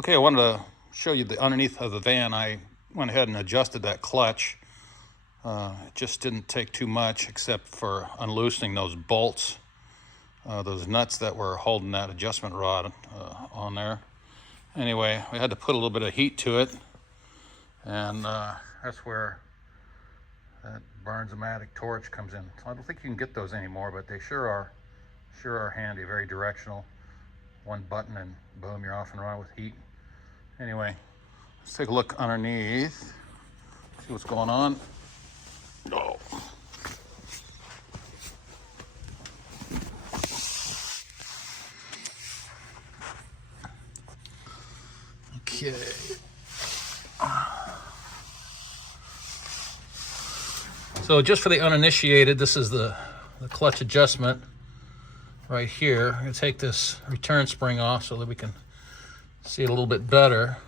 Okay, I wanted to show you the underneath of the van. I went ahead and adjusted that clutch. It just didn't take too much except for unloosening those bolts, those nuts that were holding that adjustment rod on there. Anyway, we had to put a little bit of heat to it, and that's where that Barnes-O-Matic torch comes in. So I don't think you can get those anymore, but they sure are handy, very directional. One button and boom, you're off and running with heat. Anyway, let's take a look underneath, see what's going on. Oh. Okay. So just for the uninitiated, this is the clutch adjustment right here. I'm going to take this return spring off so that we can see it a little bit better.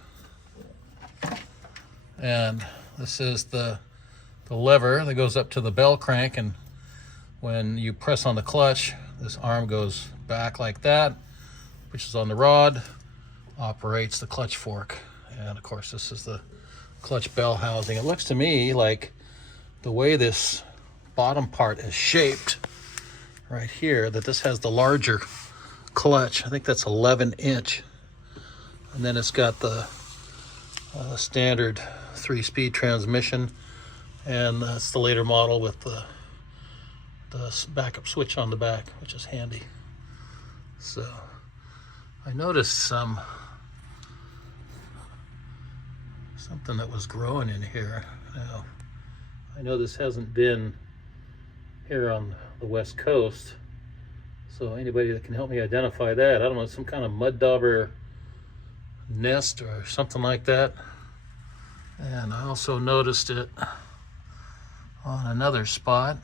And this is the lever that goes up to the bell crank, and when you press on the clutch, this arm goes back like that, which is on the rod, operates the clutch fork. And of course, this is the clutch bell housing. It looks to me like the way this bottom part is shaped right here, that this has the larger clutch. I think that's 11-inch. And then it's got the standard 3-speed transmission, and that's the later model with the backup switch on the back, which is handy. So I noticed something that was growing in here. Now, I know this hasn't been here on the West Coast, so anybody that can help me identify that, I don't know, some kind of mud dauber nest or something like that. And I also noticed it on another spot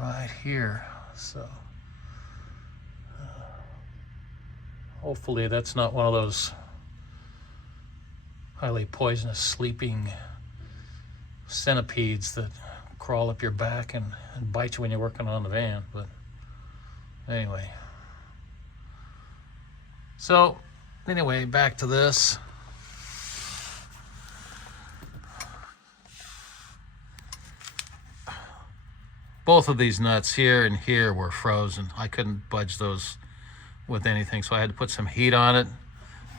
right here. So hopefully that's not one of those highly poisonous sleeping centipedes that crawl up your back and bite you when you're working on the van. But anyway, so anyway, back to this. Both of these nuts here and here were frozen. I couldn't budge those with anything, so I had to put some heat on it.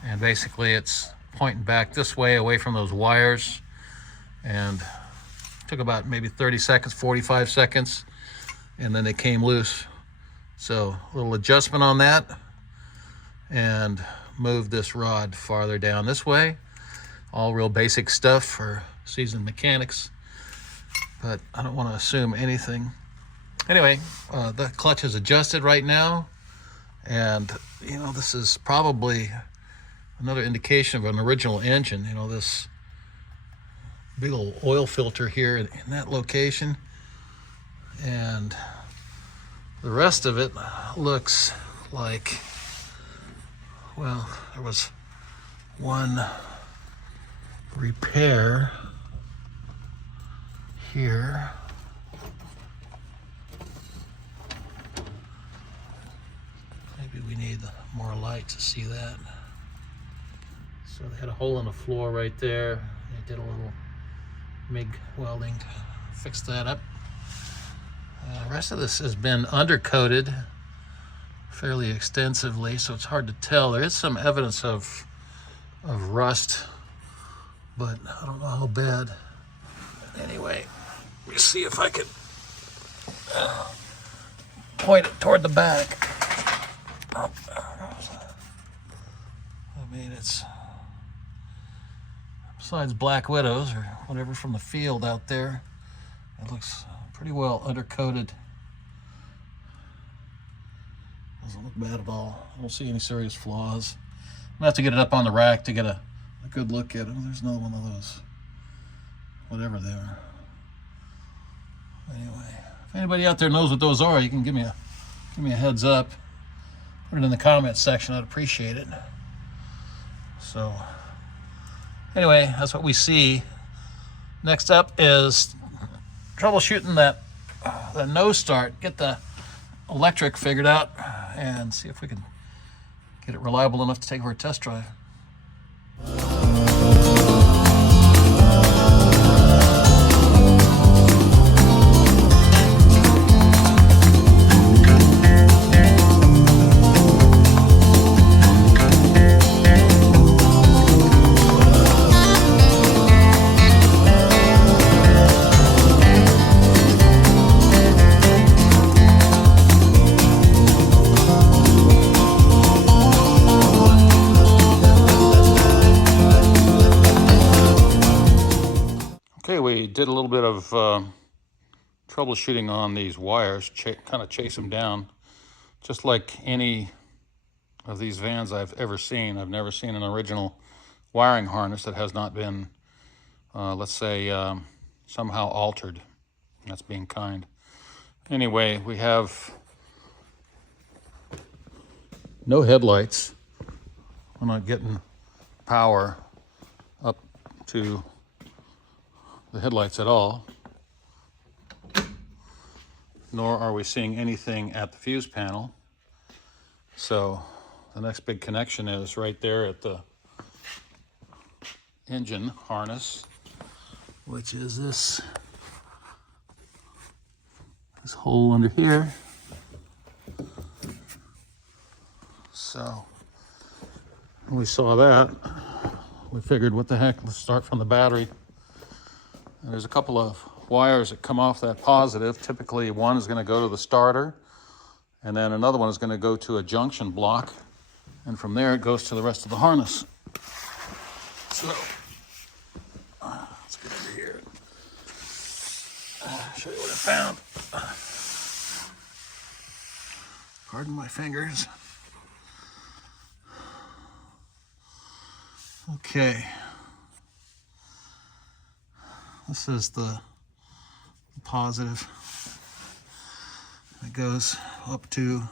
And basically it's pointing back this way, away from those wires. And it took about maybe 30 seconds, 45 seconds, and then they came loose. So a little adjustment on that, and move this rod farther down this way. All real basic stuff for seasoned mechanics, but I don't want to assume anything. Anyway, the clutch is adjusted right now, and you know, this is probably another indication of an original engine. You know, this big old oil filter here in that location, and the rest of it looks like, well, there was one repair here. Maybe we need more light to see that. So they had a hole in the floor right there. They did a little MIG welding to fix that up. The rest of this has been undercoated fairly extensively, so it's hard to tell. There is some evidence of rust, but I don't know how bad. Anyway, let me see if I can point it toward the back. I mean, it's, besides black widows or whatever from the field out there, it looks pretty well undercoated. Doesn't look bad at all. I don't see any serious flaws. I'm gonna have to get it up on the rack to get a good look at it. Oh, there's another one of those, whatever they are. Anyway, if anybody out there knows what those are, you can give me a heads up. Put it in the comments section. I'd appreciate it. So anyway, that's what we see. Next up is troubleshooting the nose start. Get the electric figured out and see if we can get it reliable enough to take for a test drive. Okay, we did a little bit of troubleshooting on these wires, kind of chase them down. Just like any of these vans I've ever seen, I've never seen an original wiring harness that has not been, let's say, somehow altered. That's being kind. Anyway, we have no headlights. We're not getting power up to the headlights at all, nor are we seeing anything at the fuse panel. So the next big connection is right there at the engine harness, which is this hole under here. So when we saw that, we figured, what the heck, let's start from the battery. And there's a couple of wires that come off that positive. Typically one is going to go to the starter, and then another one is going to go to a junction block, and from there it goes to the rest of the harness. So let's get over here. Show you what I found. Pardon my fingers. Okay. This is the positive. It goes up to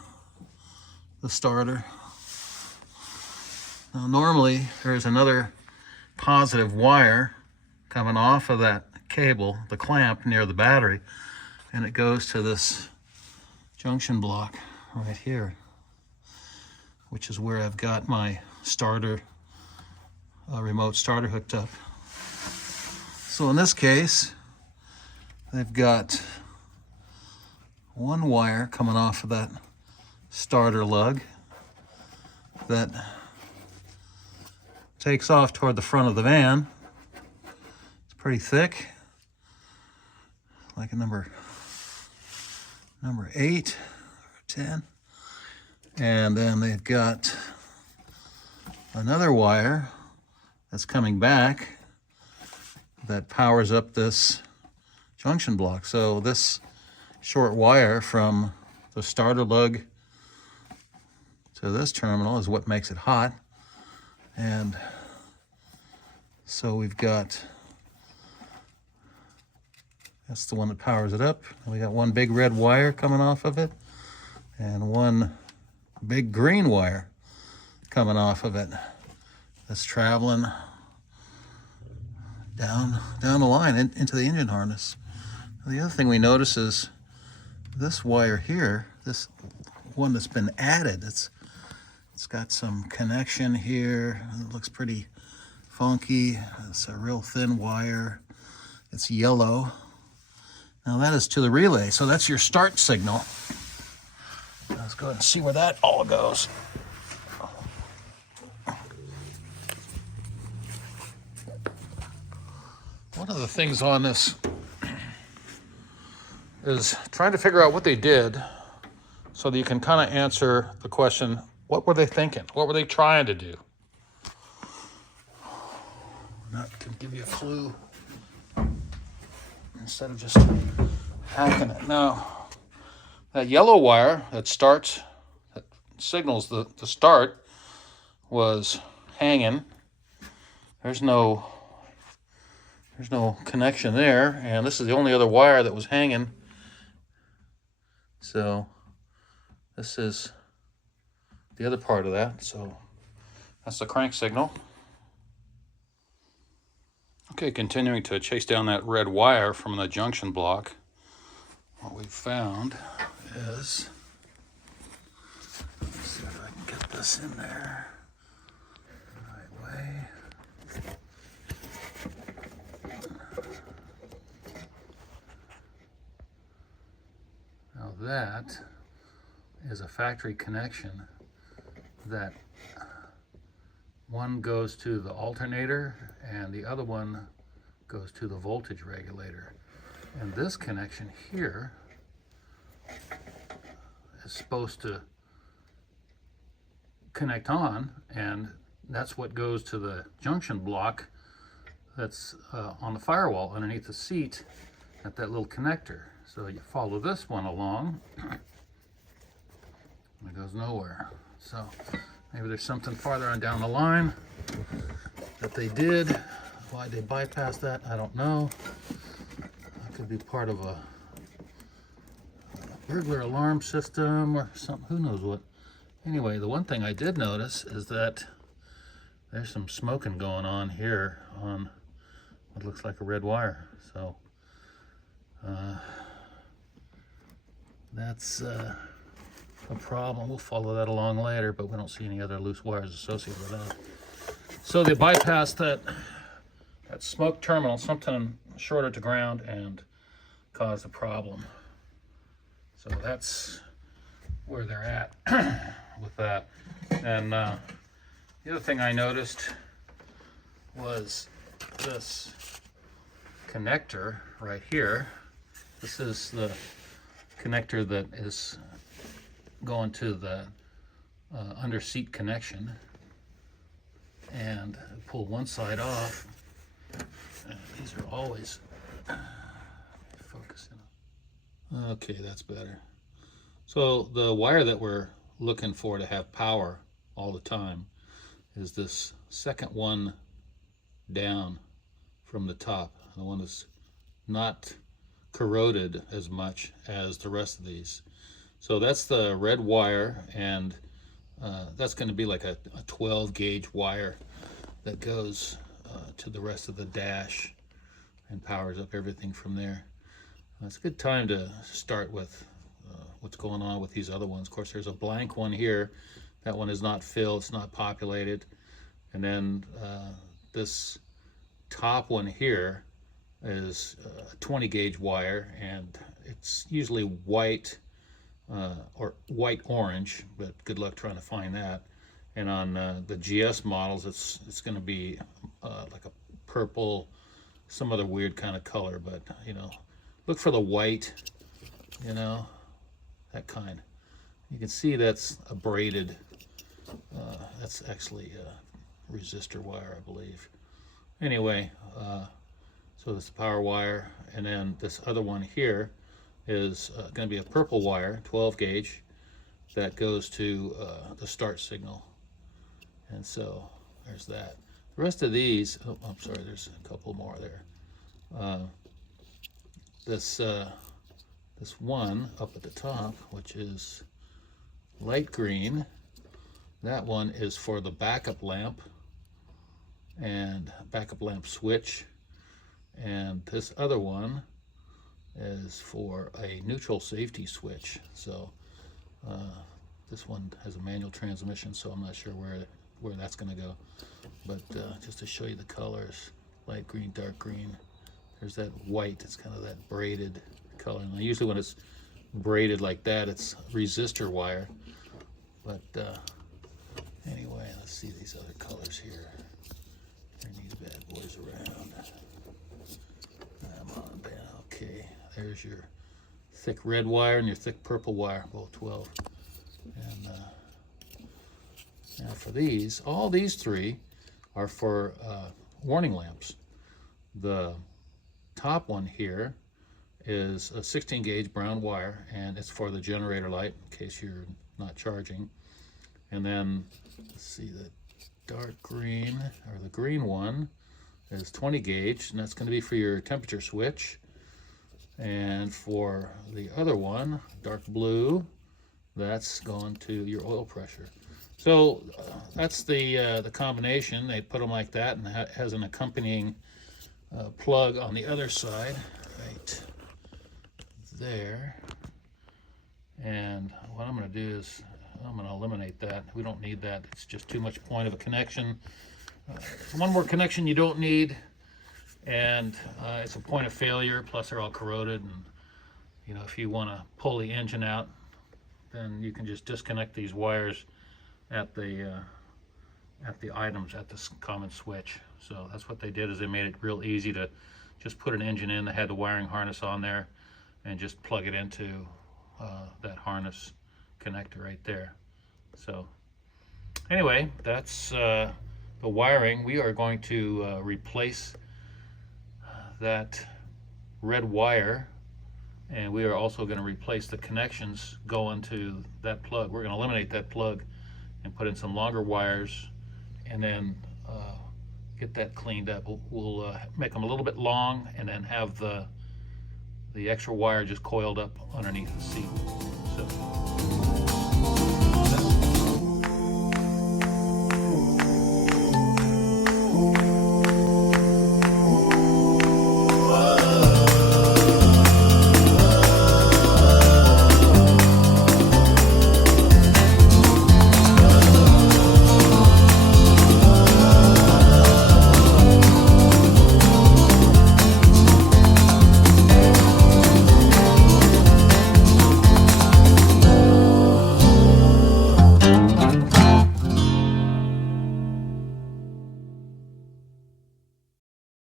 the starter. Now normally there's another positive wire coming off of that cable, the clamp near the battery, and it goes to this junction block right here, which is where I've got my starter, remote starter hooked up. So in this case, they've got one wire coming off of that starter lug that takes off toward the front of the van. It's pretty thick, like a number 8 or 10. And then they've got another wire that's coming back that powers up this junction block. So this short wire from the starter lug to this terminal is what makes it hot. And so we've got, that's the one that powers it up. And we got one big red wire coming off of it and one big green wire coming off of it that's traveling down the line into the engine harness. The other thing we notice is this wire here, this one that's been added, it's got some connection here. It looks pretty funky. It's a real thin wire. It's yellow. Now that is to the relay, so that's your start signal. Let's go ahead and see where that all goes. One of the things on this is trying to figure out what they did so that you can kind of answer the question, what were they thinking? What were they trying to do? That can give you a clue instead of just hacking it. Now, that yellow wire that signals the start was hanging. There's no connection there, and this is the only other wire that was hanging. So this is the other part of that. So that's the crank signal. Okay, continuing to chase down that red wire from the junction block, what we found is, let's see if I can get this this in there the right way. Now that is a factory connection that one goes to the alternator and the other one goes to the voltage regulator. And this connection here is supposed to connect on, and that's what goes to the junction block that's on the firewall underneath the seat at that little connector. So you follow this one along, it goes nowhere. So maybe there's something farther on down the line that they did. Why they bypassed that, I don't know. It could be part of a burglar alarm system or something, who knows what. Anyway, the one thing I did notice is that there's some smoking going on here on what looks like a red wire. So that's a problem. We'll follow that along later, but we don't see any other loose wires associated with that. So they bypassed that smoke terminal, something shorted to ground, and caused a problem. So that's where they're at with that. And the other thing I noticed was this connector right here. This is the connector that is going to the under seat connection, and pull one side off. And these are always focusing. Okay, that's better. So the wire that we're looking for to have power all the time is this second one down from the top, the one that's not corroded as much as the rest of these. So that's the red wire, and that's going to be like a 12 gauge wire that goes to the rest of the dash and powers up everything from there. It's a good time to start with what's going on with these other ones. Of course, there's a blank one here. That one is not filled, it's not populated. And then this top one here is a 20 gauge wire, and it's usually white or white orange, but good luck trying to find that. And on the GS models, it's going to be like a purple, some other weird kind of color, but you know, look for the white, you know, that kind. You can see that's a braided, that's actually a resistor wire, I believe. Anyway, so this is the power wire, and then this other one here is going to be a purple wire, 12 gauge, that goes to the start signal. And so there's that. The rest of these, oh, I'm sorry, there's a couple more there. This one up at the top, which is light green, that one is for the backup lamp and backup lamp switch. And this other one is for a neutral safety switch. So this one has a manual transmission, so I'm not sure where that's going to go. But just to show you the colors, light green, dark green. There's that white, it's kind of that braided color. Now, usually when it's braided like that, it's resistor wire. But anyway, let's see these other colors here. Turn these bad boys around. Come on, man. Okay, there's your thick red wire and your thick purple wire, both 12. And now for these, all these three are for warning lamps. The top one here is a 16 gauge brown wire, and it's for the generator light in case you're not charging. And then let's see, the dark green, or the green one, is 20 gauge, and that's going to be for your temperature switch. And for the other one, dark blue, that's going to your oil pressure. So that's the combination. They put them like that, and has an accompanying plug on the other side, right there. And what I'm going to do is I'm going to eliminate that. We don't need that. It's just too much point of a connection. One more connection you don't need, and it's a point of failure, plus they're all corroded. And you know, if you want to pull the engine out, then you can just disconnect these wires at the items at this common switch. So that's what they did, is they made it real easy to just put an engine in. They had the wiring harness on there and just plug it into that harness connector right there. So anyway, that's the wiring. We are going to replace that red wire, and we are also going to replace the connections going to that plug. We're going to eliminate that plug and put in some longer wires, and then get that cleaned up. We'll make them a little bit long, and then have the extra wire just coiled up underneath the seat. So